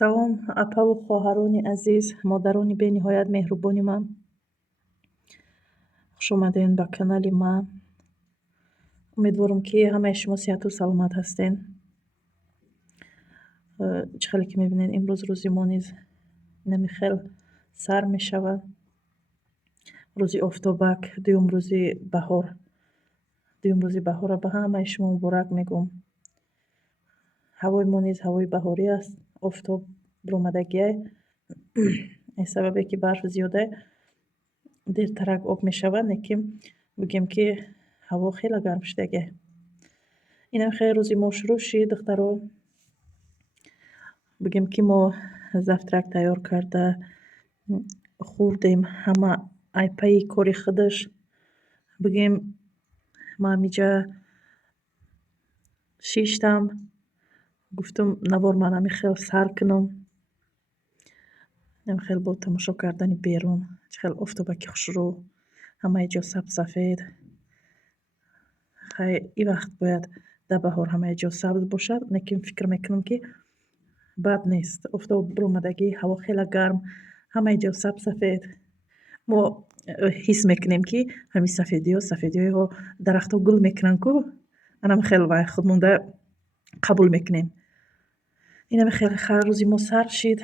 салом, апаву хоҳарони азиз, модарони бениҳоят меҳрубони ман. хуш омадед ба канали ман. Умедворам ки ҳамаи шумо сиҳату саломат ҳастед. чӣ хеле ки мебинед имрӯз рӯзи мо низ нами хел сар мешавад. рӯзи офтобак, дуюм рӯзи баҳора ба ҳамаи шумо муборак мегӯям. ҳавои мо низ ҳавои баҳорӣ аст. офтоб баромадагиай сабабе ки барф зиёда дертарак об мешавад, лекин бигем ки ҳаво хеле гарм шудагиай. инам хеле рӯзи мо шурӯъ шид, духтаро. бигем ки мо завтрак тайёр карда хӯрдем, ҳама айпаи кори худаш. бигем ман амиҷа шиштам, гуфтам навор ман ами хел сар кунам. ам хел бо тамошо кардани берун, чӣ хел офтобаки хушрӯ, ҳамаи ҷо сабз-сафед. хай ин вақт бояд дар баҳор ҳамаи ҷо сабз бошад, лекин фикр мекунам ки бад нест. офтоб баромадагӣ, ҳаво хеле гарм, ҳамаи ҷо сабз-сафед. мо ҳис мекунем ки ҳамин сафедиҳо дарахтҳо гул мекунанд ку, анам хел вай худмонда қабул мекунем. инам хеле рӯзи мо сар шид.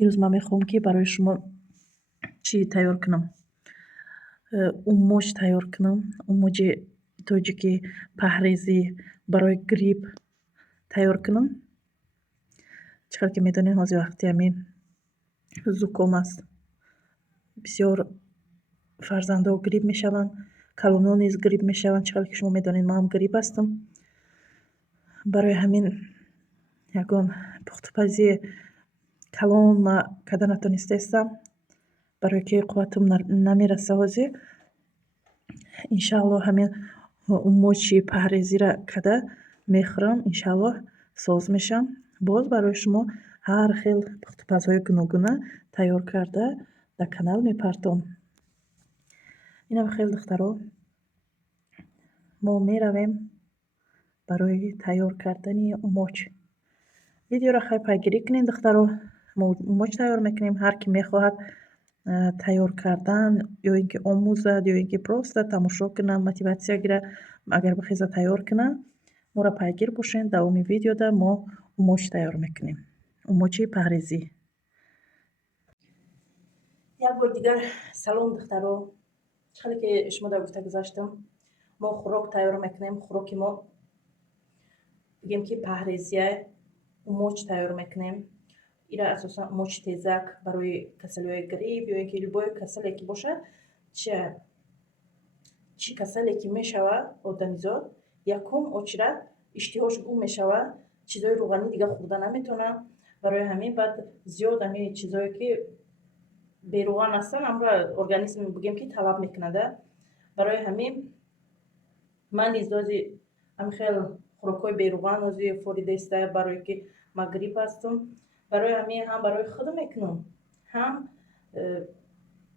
имрӯз ман мехоҳам ки барои шумо чӣ тайёр кунам. умоҷ тайёр кунам. умоҷи тоҷики паҳрезӣ барои грипп тайёр кунам. чӣ хеле ки медонед ҳозир вақти ҳамин зуком аст. бисёр фарзандҳо грипп мешаванд, калонҳо низ грипп мешаванд. чӣ хеле ки шумо медонед ман ҳам грипп ҳастам. барои ҳамин ягон пухтупазии калон ман када натонистаам, барое ки қувватам намераса ҳозир. иншааллоҳ ҳамин умоҷи паҳрезиро када мехӯрам, иншааллоҳ соз мешам. боз барои шумо ҳар хел пухтупазҳои гуногуна тайёр карда дар канал мепартом. инам хел духтаро, мо меравем барои тайёр кардани умоҷ. видеоро хай пайгирӣ кунед духтаро. мо умоҷ тайёр мекунем. ҳар ки мехоҳад тайёр кардан ё ин ки омӯзад ё ин ки просто тамошо кунад, мотиватсия гирад, агар бихеза тайёр кунад, моро пайгир бошед. давоми видеода мо умоҷ тайёр мекунем. умоҷи паҳрезӣ. як бор дигар салом духтаро. чӣ хеле ки шумо дар гуфта гузаштам, мо хӯрок тайёр мекунем. хӯроки мо бигем ки паҳрезия, умоҷ тайёр мекунем. ира асосан умоҷи тезак барои касалиҳои грипп ё ин ки любой касале ки бошад, чӣ касале ки мешавад одамизод, якум очира иштиҳош гум мешавад, чизои рӯғанӣ дигар хӯрда наметавонад. барои ҳамин баъд зиёд ҳамин чизое ки берӯған ҳастанд, амро организм бигем ки талаб мекунада. барои ҳамин ман низ дози ҳамин хел хӯрокҳои берӯған ҳозир форида иста, барое ки ман грипп ҳастам. барои ҳамин ҳам барои худам мекунам, ҳам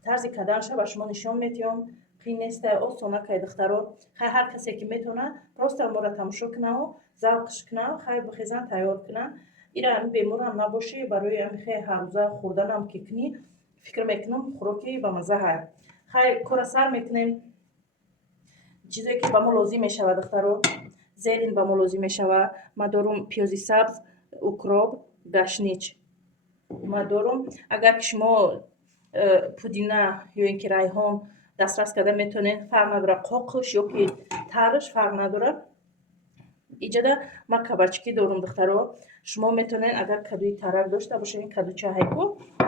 тарзи карданашро ба шумо нишон медиҳам. қиин неста, осона кай духтаро. хай ҳар касе ки метавонад просто моро тамошо кунаву завқш кунав, хай бихезан тайёр кунад. ира ҳамин беморам набошӣ, барои ҳамин хел ҳаррӯза хӯрданам ки кунӣ, фикр мекунам хӯроки бамазза ҳаст. хай кора сар мекунем. чизе ки ба мо лозим мешавад духтаро, зелен ба мо лозим мешавад. ман дорум пиёзи сабз, укроп, гашнич ман дорум. агар ки шумо пудина ё ин ки райҳон дастрас карда метавонед, фарқ надорад, қоқиш ё ки тарш фарқ надорад. иҷада ман кабачкӣ дорум духтаро. шумо метавонед агар кадуи тарак дошта бошед, кадуча ҳайку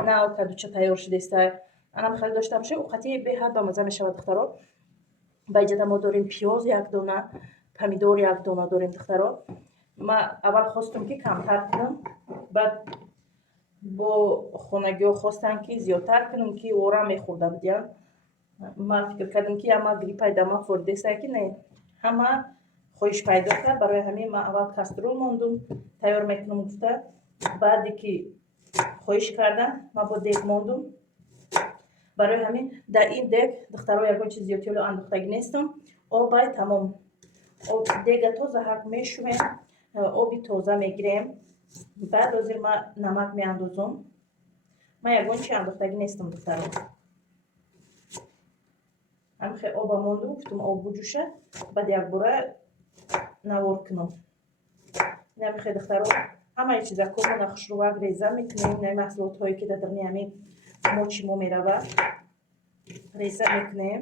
на кадуча тайёр шудеста, анам хеле дошта бошед, овқати беҳад бамазза мешавад духтаро. ба иҷада мо дорем пиёз як дона, помидор як дона дорем духтаро. ман аввал хостам ки камтар кунам, баъд бо хонагиҳо хостанд ки зиёдтар кунам, ки ворам мехӯрда будиян. ман фикр кардам ки ама гриппай дама форидеста ки не, ҳама хоҳиш пайдо кард. барои ҳамин ман аввал каструл мондум тайёр мекунам гуфта. баъде ки хоҳиш карда ман бо дег мондум. барои ҳамин дар ин дег духтаро ягон чизи зиёдтиёро андохтагӣ нестам. обай тамом. дега тоза ҳарк мешӯем, оби тоза мегирем. баъд ҳозир ман намак меандозам. Ман ягон чи андохтагӣ нестам духтаро. ҳамихе оба монду, гуфтам об буҷӯша, баъд якбора навор кунам. Ҳамихе духтаро ҳамаи чизакҳоро нахушрувак реза мекунем, ин маҳсулотҳое ки дар даруни ҳамин мочи мо меравад реза мекунем.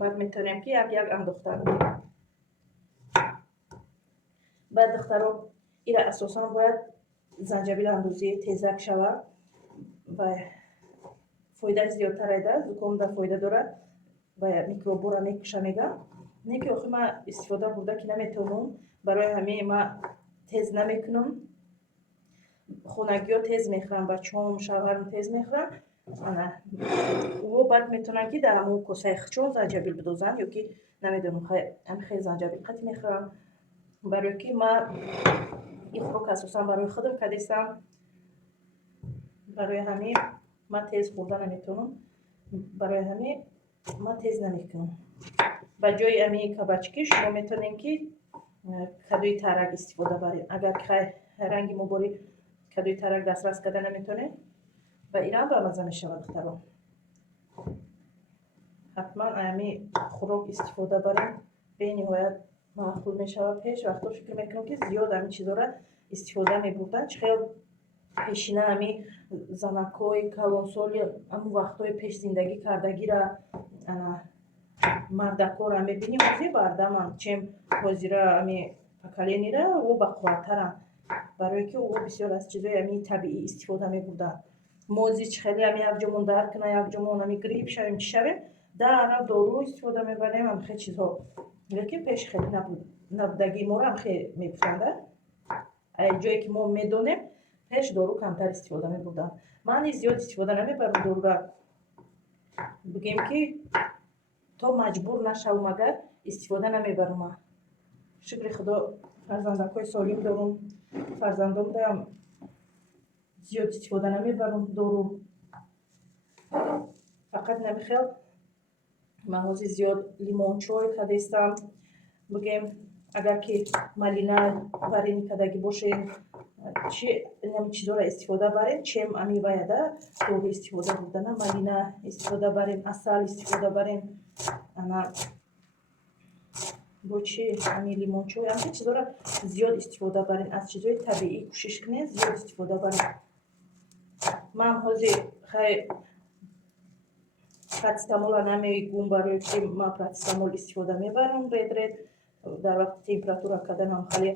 баъд метавонем ки як андохта. баъд духтаро ира асосан бояд занҷабил андозии тезак шавад ва фоидаи зиёдтар айда, зукомда фоида дорад ва микробҳоро мекуша мегӯям. Не ки охир ман истифода бурда ки наметавонам, барои ҳамин ман тез намекунам. хонагиҳо тез мехӯрам, бачаҳом, шавҳарам тез мехӯрам. во баъд метавонанд ки дар ҳамон косаи хичол занҷабил бидозанд, ё ки намедонам ҳамихе занҷабил қати мехӯрам. барое ки ман ин хӯрок асосан барои худам кардистам. барои ҳамин ман тез хӯрда наметавонам. барои ҳамин ман тез намекунам. ба ҷои ҳамин кабачки шумо метавонед ки кадуи тарак истифода баред. агар ки ранги мубори кадуи тарак дастрас карда наметавонед, ва инам бамаза мешавад духтаро. ҳатман ҳамин хӯрок истифода баред, бениҳоят маъқул мешавад. пеш вақто фикр мекунам ки зиёд ҳамин чизора истифода мебурданд. чӣ хел пешина ҳамин занакҳои калонсоли ҳамун вақтҳои пеш зиндагӣ кардагира мардакора мебинем, ҳозир бардаманд, чем ҳозира ҳамин поколенияра ӯ бақувваттаранд, барое ки ӯ бисёр аз чизои ҳамин табиӣ истифода мебурданд. мо зич хеле ҳамин якҷомон дард кунад, якҷомон ҳамин грипп шавем, чӣ шавем, дар дору истифода мебарем, ҳамихе чизҳо. лекин пеш хеле набудагии моро ҳамихе мегуфтанда. ҷое ки мо медонем, пеш дору камтар истифода мебурдам. ман низ зиёд истифода намебарам дорура. бигем ки то маҷбур нашавам, агар истифода намебарам. шукри худо фарзандакҳои солим дорам. фарзандомдам зиёд истифода намебарам дору. фақат намихел ман ҳозир зиёд лимончой кардистам. бигем агар ки малина варенӣ кардагӣ бошем, чи ин чизора истифода барем, чем ами ваяда дору истифода бурдана, малина истифода барем, асал истифода барем, ана бо чи ами лимончой, ҳамин чизора зиёд истифода барем. аз чизои табиӣ кӯшиш кунем зиёд истифода барем. ман ҳозир хай парацетамола намегӯм, барое ки ман парацетамол истифода мебарам ред дар вақти температура карданам хали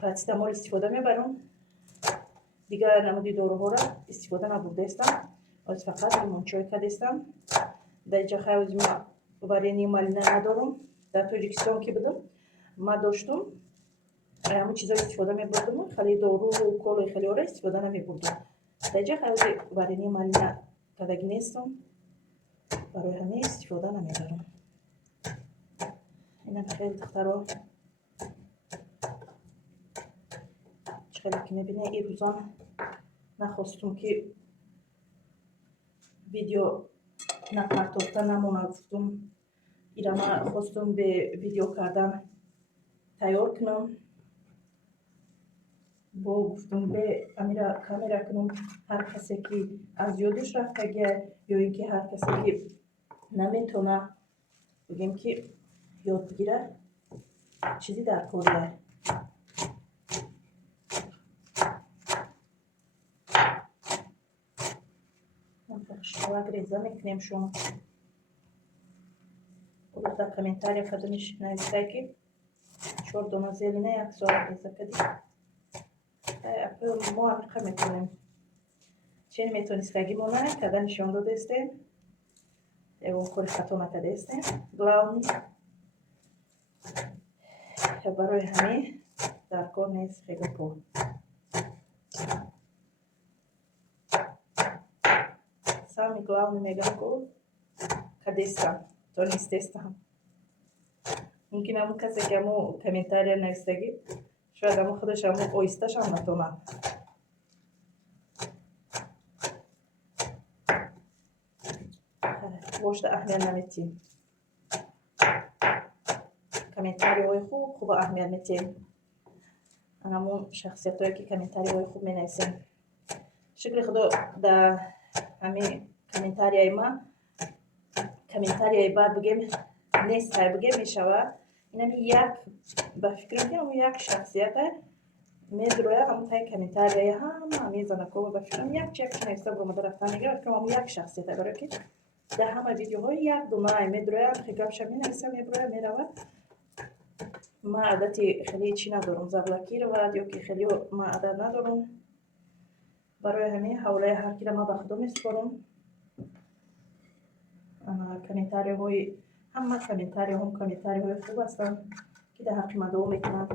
парацетамол истифода мебарам. дигар намуди доруҳоро истифода набурдаистам. ҳозир фақат лимончой кардистам. дар ҷа хай ҳозир ман варении малина надорам. дар тоҷикистон ки будам ман доштам, ҳамин чизо истифода мебурдам, хали дору колои хелиҳоро истифода намебурдам. дар ҷа хай ҳозир варении малина кардагӣ нестам, барои ҳамин истифода намебарам. инам хеле духтаро чхеле ки мебинед, имрӯзам нахостум ки видео напартофта намонад, гуфтум ира ман хостум бе видео кардан тайёр кунам, бо гуфтум бе амира камера кунам. ҳар касе ки аз ёдаш рафтагия ё ин ки ҳар касе ки наметона бигем ки ёд бигира чизи дар кория. шоколад реза мекунем шумо. худо дар комментария кадамиш навистай ки 4 дона зелена 1 соат реза кади. мо ҳамиқа метавонем. чен метонистагимо на када нишон додестем. ягон кори хато накардестем. главни барои ҳамин дар кор нест хеле по. Самый главный мегакол кадестам, то нестестам. Мумкин ҳамун касе ки ҳамун комментария навистагӣ шояд ҳамун худаш ҳамун оҳисташам натонад. бошда аҳамият наметиҳем. комментарийҳои хуб аҳамият метиҳем. ҳамон шахсиятое ки комментарийҳои хуб менависем. шукри худо дар ҳамин комментарияи ман комментарияи бад бигем нест, ҳай бигем мешавад. инами як ба фикрам ки ҳамон як шахсияте медрояд ҳамон тай комментарияи ҳама мезанакова ба фикрам як чи нависта бомада рафтан мегирад. ба фикрам ҳамон як шахсияте, барое ки дар ҳама видеоҳои як дунаи медрояд, хигапша менависа, меброяд, меравад. ман адати хеле чӣ надорам, завлакӣ равад ё ки хеле ман адат надорам. барои ҳамин ҳавлаи ҳар киро ман ба худо месупорам. комментарийҳои ҳама комментарийҳои хуб ҳастанд ки дар ҳаққи ман дуо мекунанд.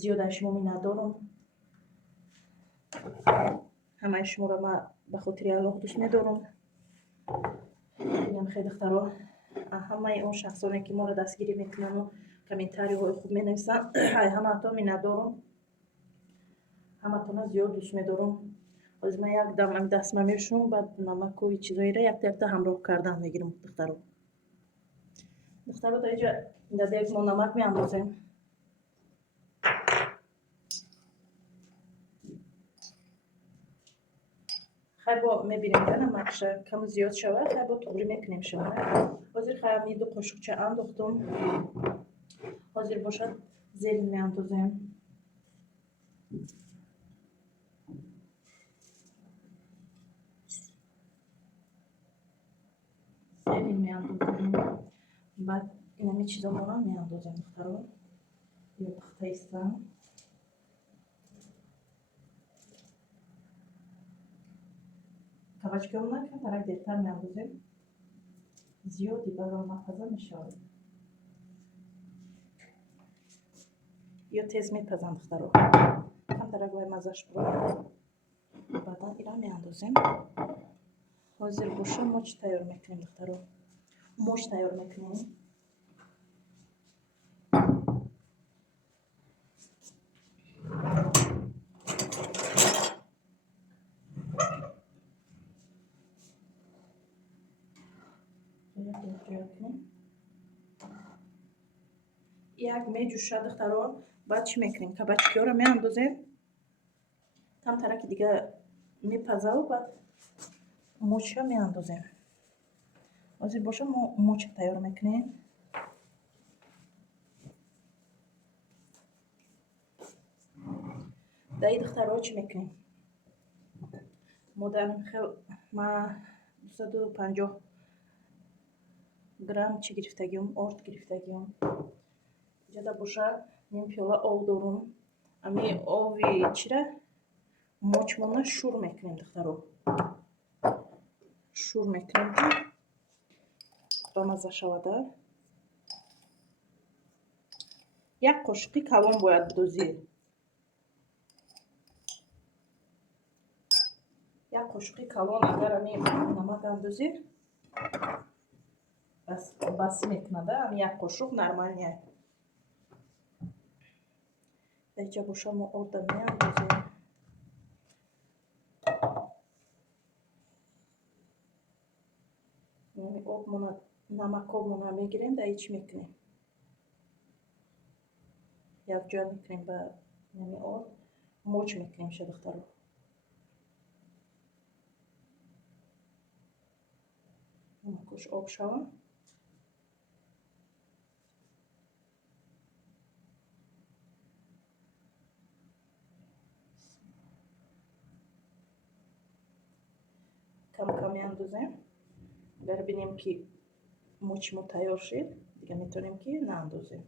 зиёд аз шумо миннатдорам. ҳамаи шуморо ман ба хотири Аллоҳ дӯст медорам. инам хеле духтаро ҳамаи он шахсоне ки моро дастгирӣ мекунанд, комментарийҳои хуб менависанд, ҳамаатон миннатдорам. ҳаматона зиёд дӯст медорам. ҳозир ман як дам ами дастам мешунам, баъд намаку чизоиро якта ҳамроҳ кардан мегирам. духтаро дар инҷа дар дег мо намак меандозем. хайбо мебинем ка намакша каму зиёд шавад, хайбо туғрӣ мекунем шумо. ҳозир хайми ду қошуқча андохтам. ҳозир бошад зелен меандозем. зелен меандозем. баъд инами чизоҳоро меандозем духтаро. ё пухтаистан. кабачкаҳо накам дарак дертар меандозем. зиёди баъзан мапаза мешавад. ё тез мепазанд духтаро. кам дарак вай маззаш бурад. баъдан ира меандозем. ҳозир боша моч тайёр мекунем духтаро. моч тайёр мекунем. як меҷӯшад духтаро. баъд чӣ мекунем? кабачкиҳоро меандозем. там тараки дига мепазаву баъд моча меандозем. ҳозир боша мо моча тайёр мекунем. даи духтаро чӣ мекунем? ман 250 грамм чӣ гирифтагиём, орд гирифтагиём. ҷада боша ним пиёла об дорум. ами оби чира мочмона шур мекунем духтаро. шур мекунем ки ба мазза шавада. як қошуқи калон бояд бидозӣ. як қошуқи калон агар ами намак андозӣ бас мекунада. ами як қошуқ нормалния. даиҷа боша мо орда меандозем. намакобмона мегирем. даи чӣ мекунем? якҷоя мекунем ба нами орд. моч мекунем ша духтаро. намакош об шавам. кам меандозем. агар бинем ки мочи мо тайёр шид, дига метавонем ки наандозем.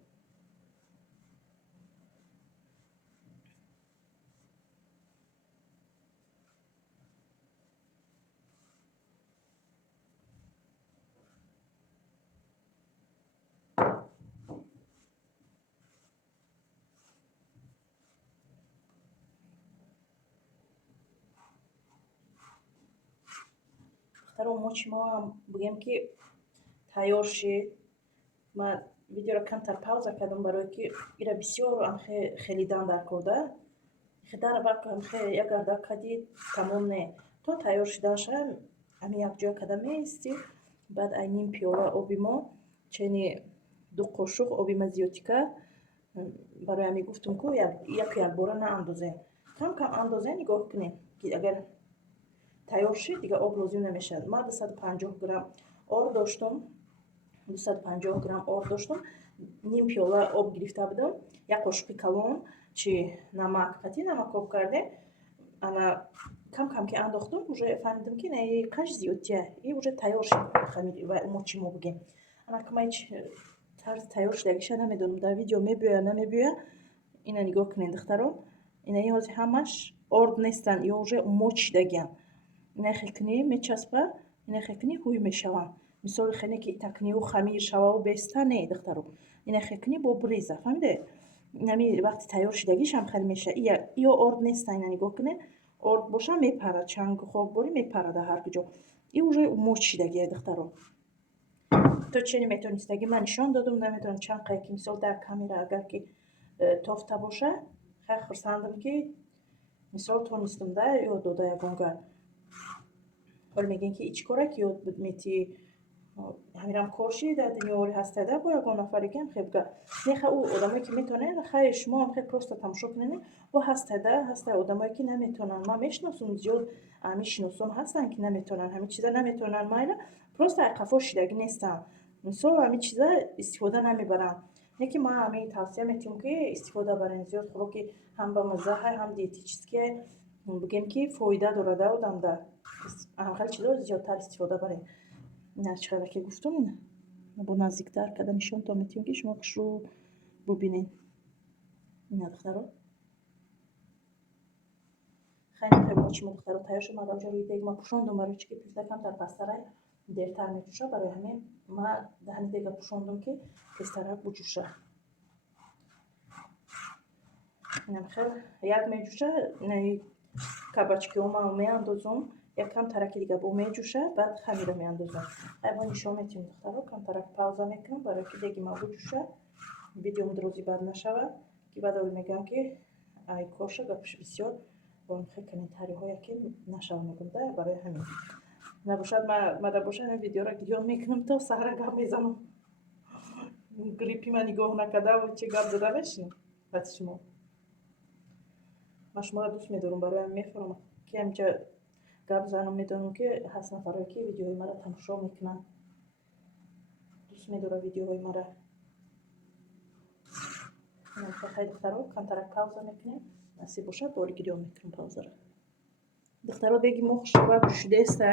мочи мо ҳам бигем ки тайёр шид. ман видеоро камтар пауза кардам, барое ки ира бисёр хелидан дар корда. хидар бакамхе ягар дакади тамом не. то тайёр шиданша ами якҷоя када меисти. баъд ай ним пиёла оби мо чайни 2 қошуқ оби мазиотика. барои ҳамин гуфтум ки якбора наандозем, кам андозем, нигоҳ кунем ки агар тайёр шид дигар об лозим намешавад. ман 250 грамм ор доштум, 250 грамм ор доштум, ним пиёла об гирифта будам, як қошуқи калон чи намак, қатъи намак об кардем. ана кам кам ки андохтум, уже фаҳмидам ки наи қаш зиёдтия, и уже тайёр шид хамир ва мочи мо бигем. ана ки ман ҳеҷ тарзи тайёр шудагиша намедонам, дар видео мебиёя намебиёя. ина нигоҳ кунед духтаро, инаи ҳозир ҳамаш орд нестанд, ё уже моч шудагиянд. ина хел кунӣ мечаспа, ина хел кунӣ ҳуй мешаванд. мисоли хеле ки такнию хамир шававу беста не духтаро, ина хел кунӣ бо бреза, фаҳмиде? инами вақти тайёр шудагишам хеле меша. ё орд нестанд, ина нигоҳ кунед, орд боша мепарад, чангу хокборӣ мепарад ҳар куҷо. и уже моч шудагия духтаро. то чени метонистаги ман нишон додум, наметонам чанд қайки мисол дар камера агар ки тофта боша, хай хурсандам ки мисол тонистам да ёд дода ягонга. ҳол мегӯем ки ич кора ки ёд мети ҳамирам корши дар дунёвори ҳастада бо ягон нафари гам хебга. Неха у одамое ки метонанд, хай шумо ҳам хел просто тамошо кунед, бо ҳастада одамое ки наметонанд. Ман мешиносам зиёд ҳамин шиносом ҳастанд ки наметонанд, ҳамин чиза наметонанд, майла просто қафо шидагӣ нестанд. мисол ҳамин чиза истифода намебаранд. не ки ман ҳамин тавсия метиҳам ки истифода барем зиёд хӯроки ҳам ба мазза ҳам диетические бигем ки фоида дорад одамда. хеле чизо зиёдтар истифода барем. ина чӣ қадар ки гуфтум, бо наздиктар карда нишонтон метиҳам ки шумо хушрӯ бубинед. ина духтаро хайне хеле мочи мо духтаро тайёр шуд. ман дар ҷои дег ма пӯшондум, барои чӣ ки пифта камтар пастара дертар меҷӯша. барои ҳамин ман даҳни дега пӯшондум ки пестарак буҷӯша. инам хел як меҷӯша, инаи кабачкиҳо ман меандозам, як камтараки дига бо меҷӯша, баъд хамира меандозам. айбо нишон метиҳам духтаро, камтарак пауза мекунам, барои ки деги ман буҷӯша, видеом дрози бад нашавад, ки баъд оли мегӯям ки ай коша гапш бисёр бо хел комментариҳое ки нашава мегӯям да, барои ҳамин набошад мада бошад ин видеоро гирён мекунам то саҳра гап мезанам. гриппи ман нигоҳ накарда чӣ гап зада мешинам. баъди шумо ман шуморо дӯст медорам, барои ҳамин мефаҳмам ки ҳаминҷа гап занам, медонам ки ҳаст нафарое ки видеоҳои маро тамошо мекунанд, дӯст медорад видеоҳои маро. хай духтаро камтарак пауза мекунем, насиб бошад бори гирён мекунам паузаро. духтаро деги мо хушрӯбак шудеста.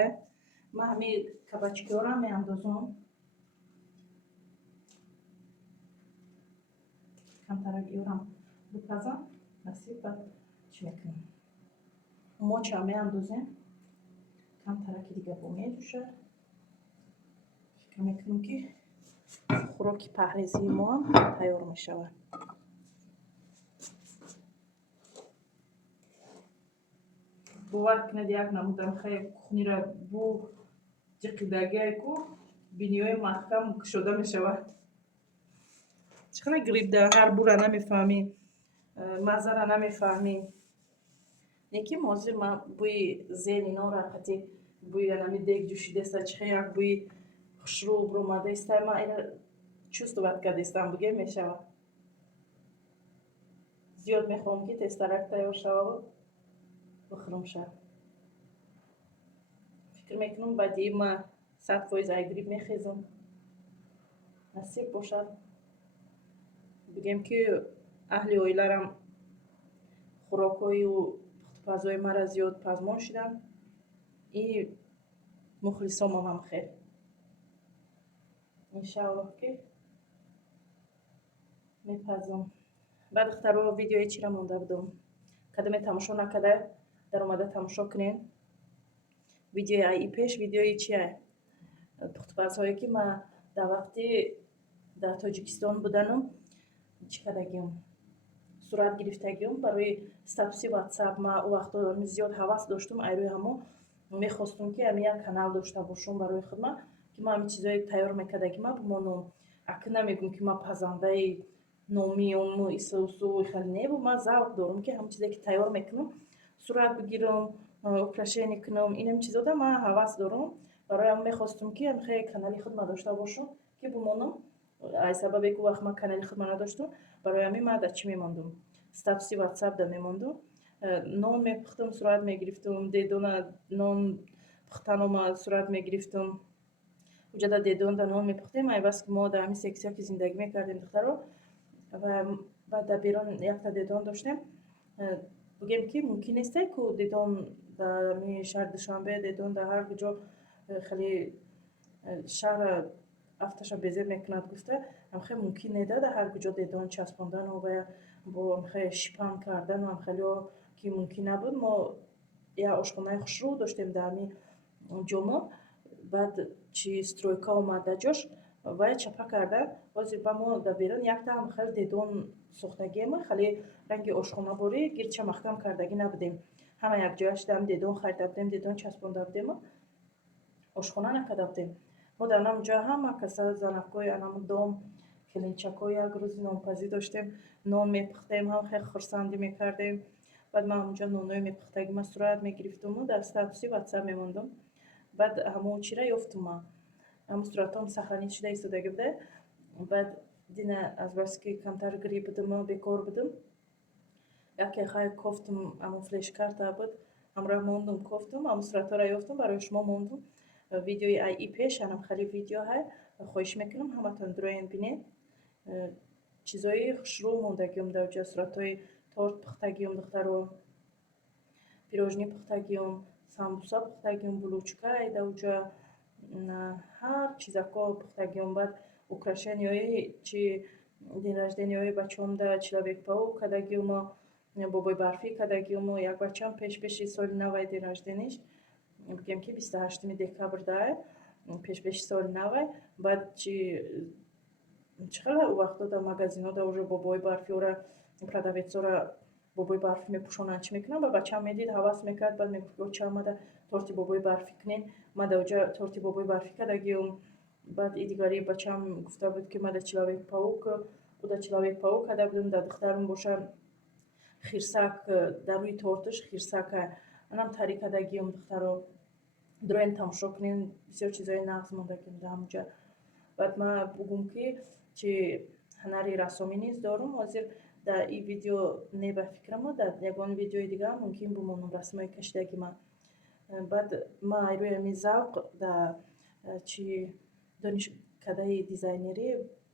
ман ҳамин кабачкиҳоро меандозам, камтарак иёрам бипазам, насиб баъд чӣ мекунам, моча меандозем, камтараки дига бо меҷӯша. фикр мекунам ки хӯроки паҳрезии мо ҳам тайёр мешавад. бовар кунед, як намудам хай кухнира бу ҷиқидагие ку биниҳои маҳкам кушода мешавад. чӣ қадар гириф дар ҳар бура намефаҳмӣ, маззара намефаҳмӣ. не ки ҳозир ман бӯи зел инора қатъи бӯи анами дег ҷӯшидеста, чӣ хел як бӯи хушрӯ буромадеста, ман ина чувствовать кардестам, бигем мешавад. зиёд мехоҳам ки тезтарак тайёр шавад, бихӯрумша. фикр мекунам баъди ман 100% ай грипп мехезам. насиб бошад бигем ки аҳли оиларам хӯрокҳою пухтупазҳои мара зиёд пазмон шуданд. и мухлисомам ҳам хел. иншаллоҳ ки мепазам. баъд духтаро видеои чиро монда будам, кадаме тамошо накарда дар омада тамошо кунед. видеои ай пеш видеои чия пухтупазҳое ки ман дар вақти дар тоҷикистон буданам чӣ кардагиам, сурат гирифтагиам барои статуси ватсап. ман у вақто зиёд ҳавас доштум, айрӯи ҳамо мехостум ки ҳамин як канал дошта бошам барои худман, ки ман ҳамин чизои тайёр мекардагима бимонам. акӣ намегӯм ки ман пазандаи номиам исусу хеле небу. ман завқ дорам ки ҳамин чизе ки тайёр мекунам сурат бигирам, украшение кунам, инам чизода ман ҳавас дорам. барои ҳамин мехостум ки хеле канали худман дошта бошам, ки бимонам ай сабабе ки вақт ман канали худма надоштум, барои ҳамин ман дар чӣ мемондум, статуси ватсап да мемондум, нон мепухтум, сурат мегирифтум, дедона нон пухтанома сурат мегирифтум, уҷада дедонда нон мепухтем. Айваз ки мо дар ҳамин сексия ки зиндагӣ мекардем духтаро ва баъд дар берун якта дедон доштем. Бигем ки мумкин несте ку дедон дар ҳамин шаҳри Душанбе, дедон дар ҳар ҷо хеле шаҳра афташа безеб мекунад гуфта, амхеле мумкин неда дар ҳар куҷо дедон часпондану ва бо амхеле шипан кардану амхелеҳо ки мумкин набуд. Мо як ошхонаи хушрӯ доштем дар ҳамин ҷомо. Баъд чи стройка омад дар ҷош, вай чапа карда ҳозир ба мо дар берун якта амхеле дедон сохтагием, хеле ранги ошхонаборӣ гирча маҳкам кардагӣ набудем. Ҳама якҷоя шудам дедон харида будем, дедон часпонда будему ошхона накарда будем. Мо дар намуҷа ҳама каса занакҳои анаму дом келинчакҳои як рӯзи нонпазӣ доштем, нон мепухтем, ҳама хеле хурсандӣ мекардем. Баъд ман онҷа нонои мепухтагима сурат мегирифтуму дар статуси ватсап мемондум. Баъд ҳамон чиро ёфтум, ман ҳамон суратҳоам сахранӣ шуда истодагӣ буда. Баъд дина азбаски ки камтар гириб будиму бекор будим, яке хай кофтум, ҳамон флешкарта буд, ҳамроҳ мондум кофтум, ҳамон суратҳоро ёфтум, барои шумо мондум. Видеои ай пеш анам хеле видео ҳай, хоҳиш мекунам ҳаматон дуроен бинед. Чизои хушрӯ мондагиём дар ҷо, суратҳои торт пухтагиём духтаро, пирожни пухтагиём, самбуса пухтагиём, булочкай дар уҷа, ҳар чизако пухтагиём. Баъд украшенияҳои чи денраждениҳои бачаҳом дар Человек-паук кардагиёму, бобои барфӣ кардагиёму. Як бачаам пеш-пеши соли навай денраждениш, бигем ки 28 декабр дай, пеш-пеши соли навай. Баъд чи хеле вақтҳо дар магазинҳо дар уҷа бобои барфиҳоро, продавецҳоро бобои барфӣ мепӯшонанд, чӣ мекунанд, ба бачаам медид, ҳавас мекард, баъд мегуфт бача омада торти бобои барфӣ кунем. Ман дар уҷа торти бобои барфӣ кардагиём. Баъд дигари бачаам гуфта буд ки ман дар Человек-паук карда будам, дар духтарам боша хирсак дар рӯи тортиш хирсака анам тарӣ кардагиём духтаро. Дуроен тамошо кунем, бисёр чизои нағз мондагиём дар ҳамуҷа. Баъд ман бугум ки чи ҳунари рассомӣ низ дорум. Ҳозир дар ин видео не ба фикраму, дар ягон видеои дига мумкин бимонам расмҳои кашидагима. Баъд ман рӯи ҳамин завқ дар чи донишкадаи дизайнерӣ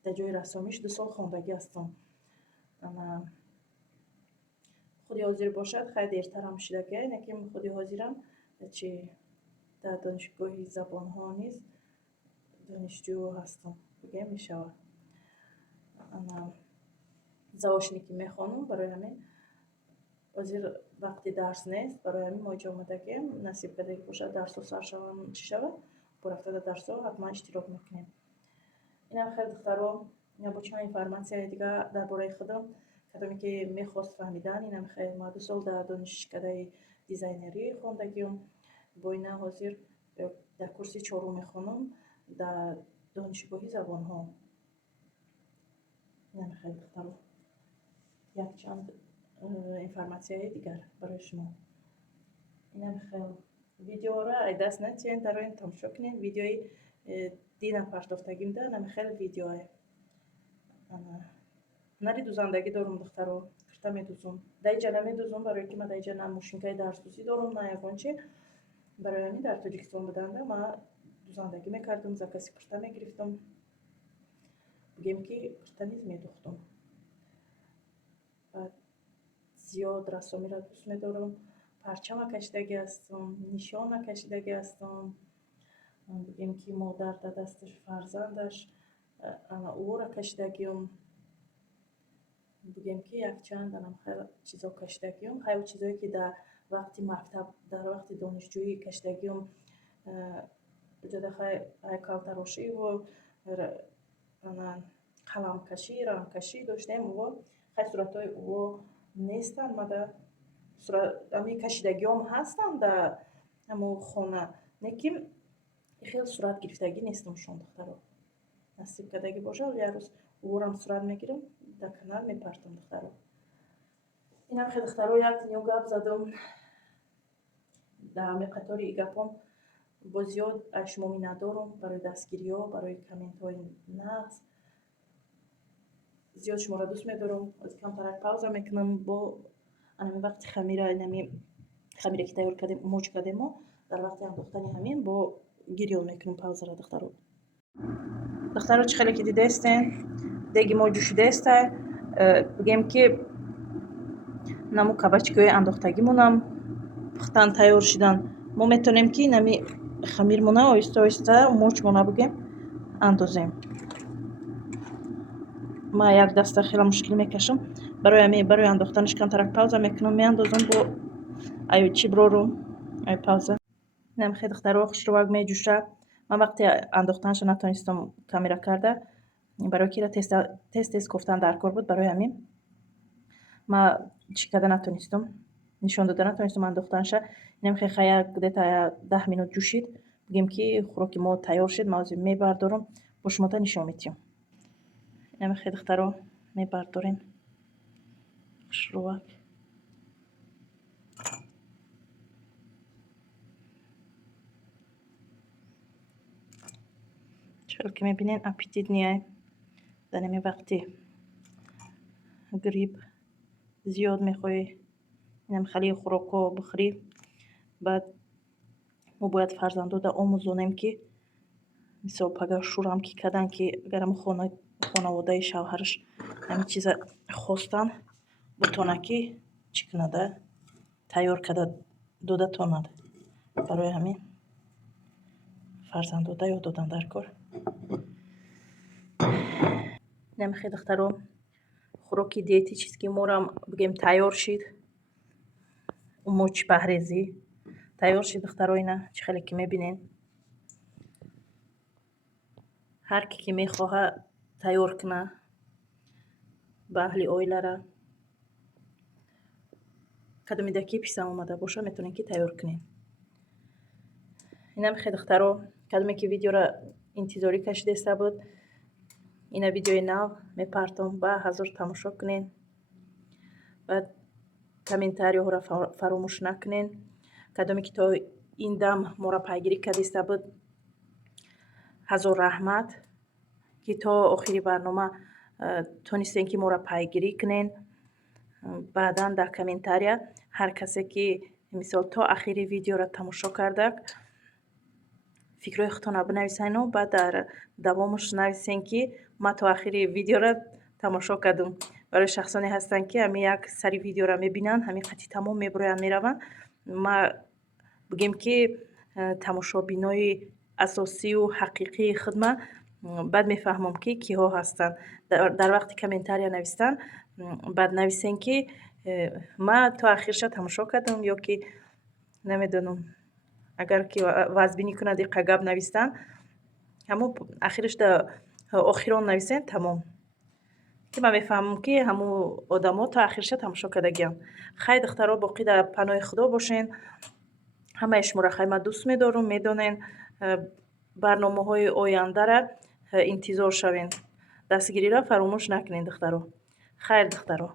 дар ҷои рассомиш 2 сол хондагӣ ҳастам. худи ҳозир бошад хай дертарам шудагӣ, инаки худи ҳозирам чи дар донишгоҳи забонҳо низ донишҷӯ ҳастам, бигем мешавад. заошникӣ мехонам, барои ҳамин ҳозир вақти дарс нест, барои ҳамин мо инҷо омадагием. Насиб кардагӣ бошад дарсҳо сар шаванд, чӣ шавад, бо рафта дар дарсҳо ҳатман иштирок мекунем. Инам хеле духтаро бо чанд информатсияи дига дар бораи худам, кадоме ки мехост фаҳмидан, инам хеле ма 2 сол дар донишкадаи дизайнерӣ хондагиём. Бо ина ҳозир дар курси 4 мехонам дар донишгоҳи забонҳо. Инам хеле духтаро якчанд информатсияи дигар барои шумо. Инам хеле видеоро ай даст натиен дароен тамошо кунед. Видеои дина партофтагим да, инам хеле видеое. ҳунари дузандагӣ дорум духтаро, кирта медузум. Дар инҷа намедузум, барое ки ман дар инҷа на мошинкаи дарсдӯзӣ дорум, на ягон чи. Барои ҳамин дар Тоҷикистон буданда ман дузандагӣ мекардам, за каси кирта мегирифтам. бигем ки кирта низ медӯхтам. Баъд зиёд рассомиро дӯст медорам. Парчама кашидагӣ ҳастам, нишона кашидагӣ ҳастам. бигем ки модар дар дасташ фарзандаш ӯро кашидагиём. бигем ки якчанд анам хеле чизо кашидагиём. Хеле чизое ки дар вақти мактаб, дар вақти донишҷӯӣ кашидагиём. ҷода ҳайкалтарошиву қаламкашӣ, рангкашӣ доштем. Ӯво хеле суратҳои ӯво нестанд, мада ҳамин кашидагиём ҳастанд дар ҳамон хона, лекин хеле сурат гирифтагӣ нестамшон духтаро. Насиб кардагӣ бошад як рӯз ӯворам сурат мегирам, дар канал мепартам духтаро. инам хеле духтаро як дунё гап задам. дар ҳамин қатори и гапом бо зиёд аз шумо миннатдорам барои дастгириҳо, барои комментҳои нағз. зиёд шуморо дӯст медорам. Камтарак пауза мекунам. Бо анами вақти хамире ки тайёр кардем, муч кардемо, дар вақти андохтани ҳамин бо гирён мекунам паузаро. духтаро чӣ хеле ки дидаистен, деги мо ҷӯшидаистай. Бигем ки наму кабачкаҳои андохтагимонам пухтан тайёр шидан. Мо метавонем ки нами хамирмона оҳиста оҳиста мучмона бигем андозем. Ман як даста хеле мушкил мекашам. Барои андохтанаш камтарак пауза мекунам, меандозам бо чӣ брору пауза. Намхе духтаро хушрувак меҷӯша. Ман вақти андохтанашро натонистам камера карда, барои ки тез кофтан дар кор буд. Барои ҳамин ман чӣ карда натонистам, нишон дода натонистам андохтанаша. Намхе як где-то 10 минут ҷӯшид. Бигем ки хӯроки мо тайёр шуд. Ман озим мебардорам, бо шумота нишон медиҳам. Намхе духтаро мебардорем хушрувак. чӯл ки мебинен аппетитнияй. дар нами вақти грипп зиёд мехоҳӣ инам хали хӯрокҳо бихӯрӣ. Баъд мо бояд фарзандода омӯзонем ки мисол агар шӯрам ки кардан ки агар хонаводаи шавҳараш ҳамин чиза хостан бутона ки чӣ кунада тайёр карда дода тонад. Барои ҳамин фарзандода ё додан дар кор. намехе духтаро хӯроки диетически морам бигем тайёр шид. Муч паҳрезӣ тайёр шид духтаро. Ина чӣ хеле ки мебинен. ҳар ки ки мехоҳа тайёр куна ба аҳли оилара. кадомида ки писанд омада боша метавонем ки тайёр кунем. намехе духтаро кадоме ки видеора интизорӣ кашидаиста буд. ина видеои нав мепартом ба ҳазур тамошо кунен. баъд комментариҳоро фаромӯш накунен. кадоме ки то ин дам моро пайгирӣ кардиста буд, ҳазор раҳмат ки то охири барнома тонистен ки моро пайгирӣ кунен. баъдан дар комментария ҳар касе ки мисол то ахири видеоро тамошо кардак фикрҳои худтонро бинависану баъд дар давомаш нависен ки ман то ахири видеоро тамошо кардам. барои шахсоне ҳастанд ки ҳамин як сари видеоро мебинанд, ҳамин қати тамом мебуроянд мераванд. ман бигем ки тамошобинои асосию ҳақиқии худма баъд мефаҳмам ки киҳо ҳастанд. дар вақти комментария навистан баъд нависен ки ман то ахирша тамошо кардам ё ки намедонам агар ки вазбинӣ кунад иқа гап навистан ҳамун ахираш дар охирон нависен тамом. ки ман мефаҳмам ки ҳамун одамо то ахирша тамошо кардагиянд. хай духтаро боқӣ дар паноҳи худо бошен. ҳамаи шуморо хай ман дӯст медорам. медонен барномаҳои ояндара интизор шавен. дастгириро фаромӯш накунед духтаро. хайр духтаро.